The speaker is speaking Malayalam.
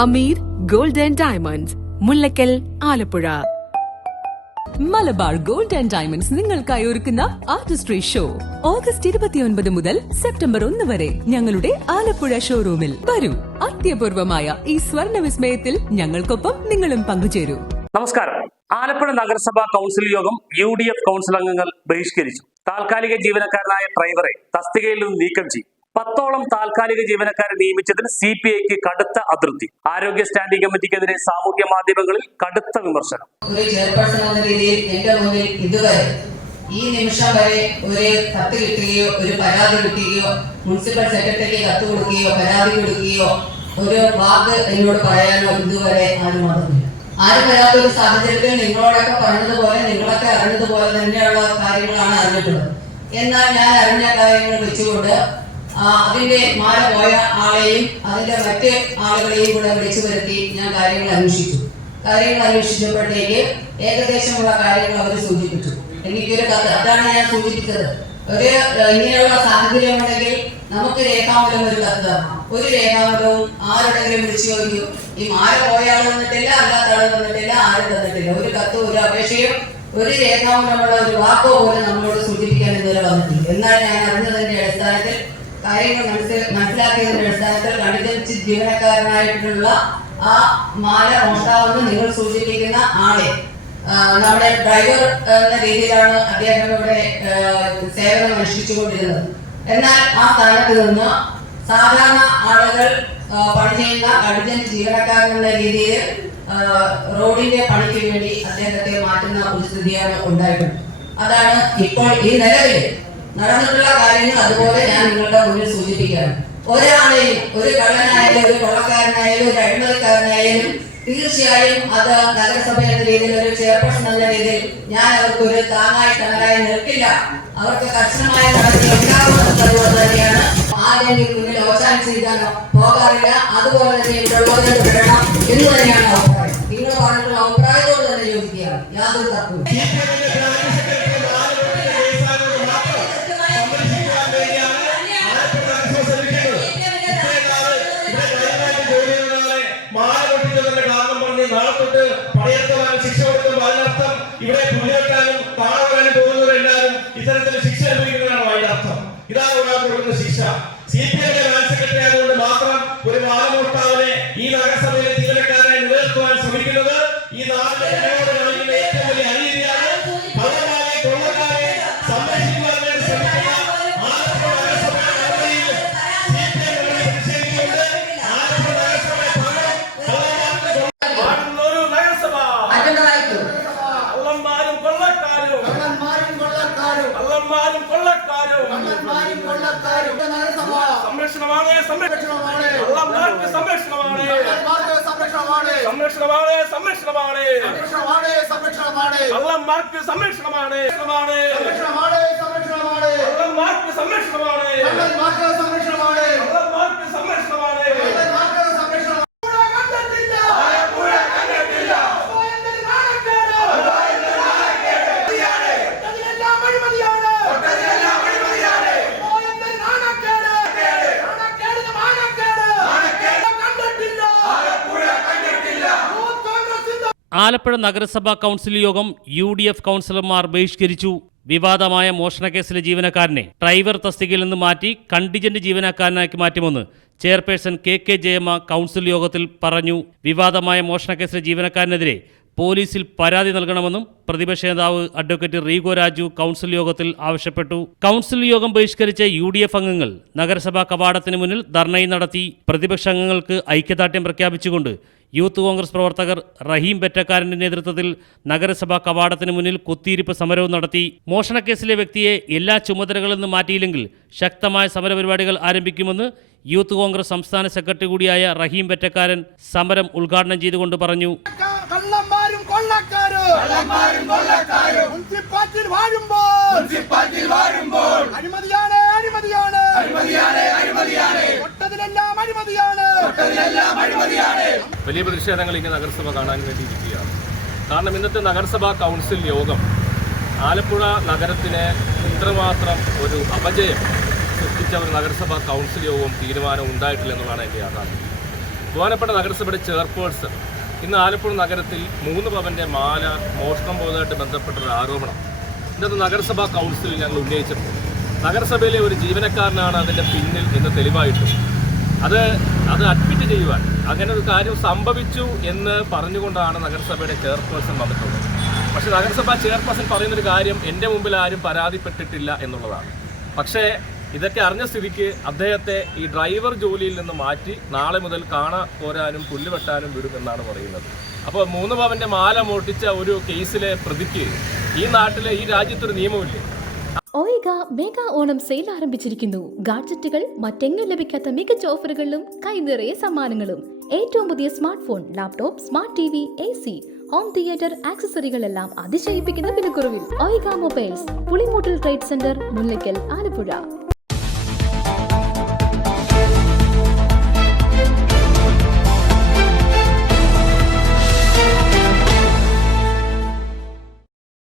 Hameer gold and diamonds, Mullakkal, Alappuzha. Malabar gold and diamonds നിങ്ങൾക്കായി ഒരുക്കുന്ന ആർട്ടിസ്ട്രി ഷോ ഓഗസ്റ്റ് 29 മുതൽ സെപ്റ്റംബർ 1 വരെ ഞങ്ങളുടെ ആലപ്പുഴ ഷോറൂമിൽ വരൂ. അത്യപൂർവമായ ഈ സ്വർണ്ണ വിസ്മയത്തിൽ ഞങ്ങൾക്കൊപ്പം നിങ്ങളും പങ്കുചേരൂ. നമസ്കാരം. ആലപ്പുഴ നഗരസഭാ കൗൺസിൽ യോഗം UDF കൗൺസിൽ അംഗങ്ങൾ ബഹിഷ്കരിച്ചു. താൽക്കാലിക ജീവനക്കാരനായ ഡ്രൈവറെ തസ്തികയിൽ നിന്ന് നീക്കം ചെയ്യും. 10ഓളം താൽക്കാലിക ജീവനക്കാരെ നിയമിച്ചതിൽ CPIക്ക് കടുത്ത അതൃപ്തി. ആരോഗ്യ സ്റ്റാൻഡിംഗ് കമ്മിറ്റിക്കെതിരെ സാമൂഹ്യ മാധ്യമങ്ങളിൽ കടുത്ത വിമർശനം. ഒരു ചെയർപേഴ്സൺ എന്ന രീതിയിൽ എന്റെ മുന്നിൽ ഇതുവരെ ഈ നിമിഷം വരെ ഒരു കത്ത് കിട്ടുകയോ ഒരു പരാതി കിട്ടുകയോ മുനിസിപ്പൽ സെക്രട്ടറിക്ക് കത്ത് കൊടുക്കുകയോ പരാതി കൊടുക്കുകയോ ഒരു വാക്ക് എന്നോട് പറയാനോ ഇതുവരെ ആരും വന്നിട്ടില്ല. ആരും വരാത്തൊരു സാഹചര്യത്തിൽ നിങ്ങളോടൊക്കെ പറഞ്ഞതുപോലെ നിങ്ങളൊക്കെ അറിഞ്ഞതുപോലെ തന്നെയുള്ള കാര്യങ്ങളാണ് അറിഞ്ഞിട്ടുള്ളത്. എന്നാൽ ഞാൻ അറിഞ്ഞ കാര്യങ്ങൾ വെച്ചുകൊണ്ട് അതിന്റെ മാല പോയ ആളെയും അതിന്റെ മറ്റ് ആളുകളെയും കൂടെ വിളിച്ചു വരുത്തി ഞാൻ കാര്യങ്ങൾ അന്വേഷിച്ചപ്പോഴത്തേക്ക് ഏകദേശമുള്ള കാര്യങ്ങൾ അവർ സൂചിപ്പിച്ചു. എനിക്കൊരു കത്ത്, അതാണ് ഞാൻ സൂചിപ്പിച്ചത്. ഒരു ഇങ്ങനെയുള്ള സാഹചര്യം ഉണ്ടെങ്കിൽ നമുക്ക് രേഖാമൂലം ഒരു കത്ത് തരണം. ഒരു രേഖാമൂലവും ആരുടെങ്കിലും വിളിച്ചു ചോദിക്കും, ഈ മാല പോയ ആൾ വന്നിട്ടില്ല, അല്ലാത്ത ആൾ വന്നിട്ടില്ല, ആരും തന്നിട്ടില്ല. ഒരു കത്തും ഒരു അപേക്ഷയോ ഒരു രേഖാമൂലമുള്ള ഒരു വാക്കോ പോലും നമ്മളോട് സൂചിപ്പിക്കാൻ ഇതുവരെ വന്നിട്ടില്ല. എന്നാൽ ഞാൻ അറിഞ്ഞതിന്റെ അടിസ്ഥാനത്തിൽ കാര്യങ്ങൾ മനസ്സിലാക്കിയതിന്റെ അടിസ്ഥാനത്തിൽ കണ്ടിജൻസി ജീവനക്കാരനായിട്ടുള്ള ആ മാല മോഷ്ടാവെന്ന് നിങ്ങൾ സൂചിപ്പിക്കുന്ന ആളെ നമ്മുടെ ഡ്രൈവർ എന്ന രീതിയിലാണ് അദ്ദേഹം ഇവിടെ സേവനം അനുഷ്ഠിച്ചുകൊണ്ടിരുന്നത്. എന്നാൽ ആ സ്ഥാനത്ത് നിന്ന് സാധാരണ ആളുകൾ പണി ചെയ്യുന്ന കണ്ടിജൻസി ജീവനക്കാരൻ എന്ന രീതിയിൽ റോഡിന്റെ പണിക്ക് വേണ്ടി അദ്ദേഹത്തെ മാറ്റുന്ന ഒരു സ്ഥിതിയാണ് ഉണ്ടായിട്ടുള്ളത്. അതാണ് ഇപ്പോൾ ഈ നിലവിൽ നടന്നിട്ടുള്ള കാര്യങ്ങൾ. അതുപോലെ ഞാൻ നിങ്ങളുടെ മുന്നിൽ സൂചിപ്പിക്കുകയാണ്. ഒരാളെയും, ഒരു കള്ളനായാലും ഒരു കൊള്ളക്കാരനായാലും ഒരു അഴിമതിക്കാരനായാലും തീർച്ചയായും അത് നഗരസഭ എന്ന രീതിയിൽ ഒരു ചെയർപേഴ്സൺ എന്ന രീതിയിൽ ഞാൻ അവർക്ക് ഒരു തണലായി നിൽക്കില്ല. അവർക്ക് കർശനമായ നടപടി ഉണ്ടാകുമെന്നുള്ളത് തന്നെയാണ്. ആരെങ്കിലും മുന്നിൽ അവസാനിച്ചിരിക്കാനോ പോകാറില്ല. അതുപോലെ തന്നെ ഇവിടെ തുടരണം എന്ന് തന്നെയാണ് അഭിപ്രായം. നിങ്ങൾ പറഞ്ഞിട്ടുള്ള അഭിപ്രായത്തോട് തന്നെ യോജിക്കുകയാണ്. യാതൊരു തർക്കവും. നാളെ തൊട്ട് പണിയെടുത്തവരും ശിക്ഷ കൊടുക്കുമ്പോൾ അതിനർത്ഥം ഇവിടെ പുള്ളിയെട്ടാനും താഴാനും പോകുന്നവരെല്ലാവരും ഇത്തരത്തിൽ ശിക്ഷ അനുഭവിക്കുന്നതാണ് അതിന്റെ അർത്ഥം. ഇതാണ് ഒരാൾക്ക് കൊടുക്കുന്ന ശിക്ഷ. CPI ജനറൽ സെക്രട്ടറി ആയതുകൊണ്ട് മാത്രം ഒരു മാലമോഷ്ടാവിനെ ഈ നഗരസഭയിലെ ജീവനക്കാരനെ നിലനിർത്തുവാൻ ശ്രമിക്കുന്നത് ഈ നാടിന്റെ ജനങ്ങളോട് കാണിക്കുന്ന ഏറ്റവും വലിയ അനീതിയാണ്. കള്ളന്മാരെ കൊള്ളക്കാരെ സംരക്ഷിക്കുവാൻ വേണ്ടി ശ്രമിക്കുന്ന ആലപ്പുഴ നഗരസഭയുടെ നടപടിയിൽ CPI പ്രതിഷേധിച്ചുകൊണ്ട് ആലപ്പുഴ നഗരസഭയെ ആലപ്പുഴ നഗരസഭാ കൗൺസിൽ യോഗം UDF കൗൺസിലർമാർ ബഹിഷ്കരിച്ചു. വിവാദമായ മോഷണക്കേസിലെ ജീവനക്കാരനെ ഡ്രൈവർ തസ്തികയിൽ നിന്ന് മാറ്റി കണ്ടിജന്റ് ജീവനക്കാരനാക്കി മാറ്റുമെന്ന് ചെയർപേഴ്സൺ KK ജയമ്മ കൗൺസിൽ യോഗത്തിൽ പറഞ്ഞു. വിവാദമായ മോഷണക്കേസിലെ ജീവനക്കാരനെതിരെ പോലീസിൽ പരാതി നൽകണമെന്നും പ്രതിപക്ഷ നേതാവ് അഡ്വക്കേറ്റ് റീഗോ രാജു കൗൺസിൽ യോഗത്തിൽ ആവശ്യപ്പെട്ടു. കൗൺസിൽ യോഗം ബഹിഷ്കരിച്ച UDF അംഗങ്ങൾ നഗരസഭാ കവാടത്തിന് മുന്നിൽ ധർണയും നടത്തി. പ്രതിപക്ഷ അംഗങ്ങൾക്ക് ഐക്യദാർഢ്യം പ്രഖ്യാപിച്ചുകൊണ്ട് യൂത്ത് കോൺഗ്രസ് പ്രവർത്തകർ റഹീം ബെറ്റക്കാരന്റെ നേതൃത്വത്തിൽ നഗരസഭാ കവാടത്തിന് മുന്നിൽ കുത്തിയിരിപ്പ് സമരവും നടത്തി. മോഷണക്കേസിലെ വ്യക്തിയെ എല്ലാ ചുമതലകളിൽ നിന്ന് മാറ്റിയില്ലെങ്കിൽ ശക്തമായ സമരപരിപാടികൾ ആരംഭിക്കുമെന്ന് യൂത്ത് കോൺഗ്രസ് സംസ്ഥാന സെക്രട്ടറി കൂടിയായ റഹീം ബെറ്റക്കാരൻ സമരം ഉദ്ഘാടനം ചെയ്തുകൊണ്ട് പറഞ്ഞു. വലിയ പ്രതിഷേധങ്ങൾ ഇങ്ങനെ നഗരസഭ കാണാൻ വേണ്ടി ഇരിക്കുകയാണ്. കാരണം ഇന്നത്തെ നഗരസഭാ കൗൺസിൽ യോഗം ആലപ്പുഴ നഗരത്തിന് ഇത്രമാത്രം ഒരു അപജയം സൃഷ്ടിച്ച ഒരു നഗരസഭാ കൗൺസിൽ യോഗവും തീരുമാനവും ഉണ്ടായിട്ടില്ല എന്നുള്ളതാണ് എൻ്റെ യാഥാർത്ഥ്യം. ബഹുമാനപ്പെട്ട നഗരസഭയുടെ ചെയർപേഴ്സൺ ഇന്ന് ആലപ്പുഴ നഗരത്തിൽ 3 പവൻ്റെ മാല മോഷണം പോയതായിട്ട് ബന്ധപ്പെട്ടൊരു ആരോപണം ഇന്നത്തെ നഗരസഭാ കൗൺസിലിൽ ഞങ്ങൾ ഉന്നയിച്ചപ്പോൾ നഗരസഭയിലെ ഒരു ജീവനക്കാരനാണ് അതിൻ്റെ പിന്നിൽ എന്ന് തെളിവായിട്ടും അത് അഡ്മിറ്റ് ചെയ്യുവാൻ അങ്ങനെ ഒരു കാര്യം സംഭവിച്ചു എന്ന് പറഞ്ഞുകൊണ്ടാണ് നഗരസഭയുടെ ചെയർപേഴ്സൺ വന്നിട്ടുള്ളത്. പക്ഷേ നഗരസഭാ ചെയർപേഴ്സൺ പറയുന്നൊരു കാര്യം എൻ്റെ മുമ്പിൽ ആരും പരാതിപ്പെട്ടിട്ടില്ല എന്നുള്ളതാണ്. പക്ഷേ ഇതൊക്കെ അറിഞ്ഞ സ്ഥിതിക്ക് അദ്ദേഹത്തെ ഈ ഡ്രൈവർ ജോലിയിൽ നിന്ന് മാറ്റി നാളെ മുതൽ കാണ പോരാനും പുല്ലുവെട്ടാനും വിടുമെന്നാണ് പറയുന്നത്. അപ്പോൾ 3 പവൻ്റെ മാല മോഷ്ടിച്ച ഒരു കേസിലെ പ്രതിക്ക് ഈ നാട്ടിലെ ഈ രാജ്യത്തൊരു നിയമമില്ലേ? ഓയിഗ മെഗാ ഓണം സെയിൽ ആരംഭിച്ചിരിക്കുന്നു. ഗാഡ്ജറ്റുകൾ മറ്റെങ്ങും ലഭിക്കാത്ത മികച്ച ഓഫറുകളിലും കൈനിറയെ സമ്മാനങ്ങളും. ഏറ്റവും പുതിയ smart phone, laptop, smart TV, AC, home theatre ആക്സസറികളെല്ലാം അതിശയിപ്പിക്കുന്ന വിലക്കുറവിൽ. ഓയിഗ mobiles, Pulimoottil trade centre, Mullakkal, Alappuzha.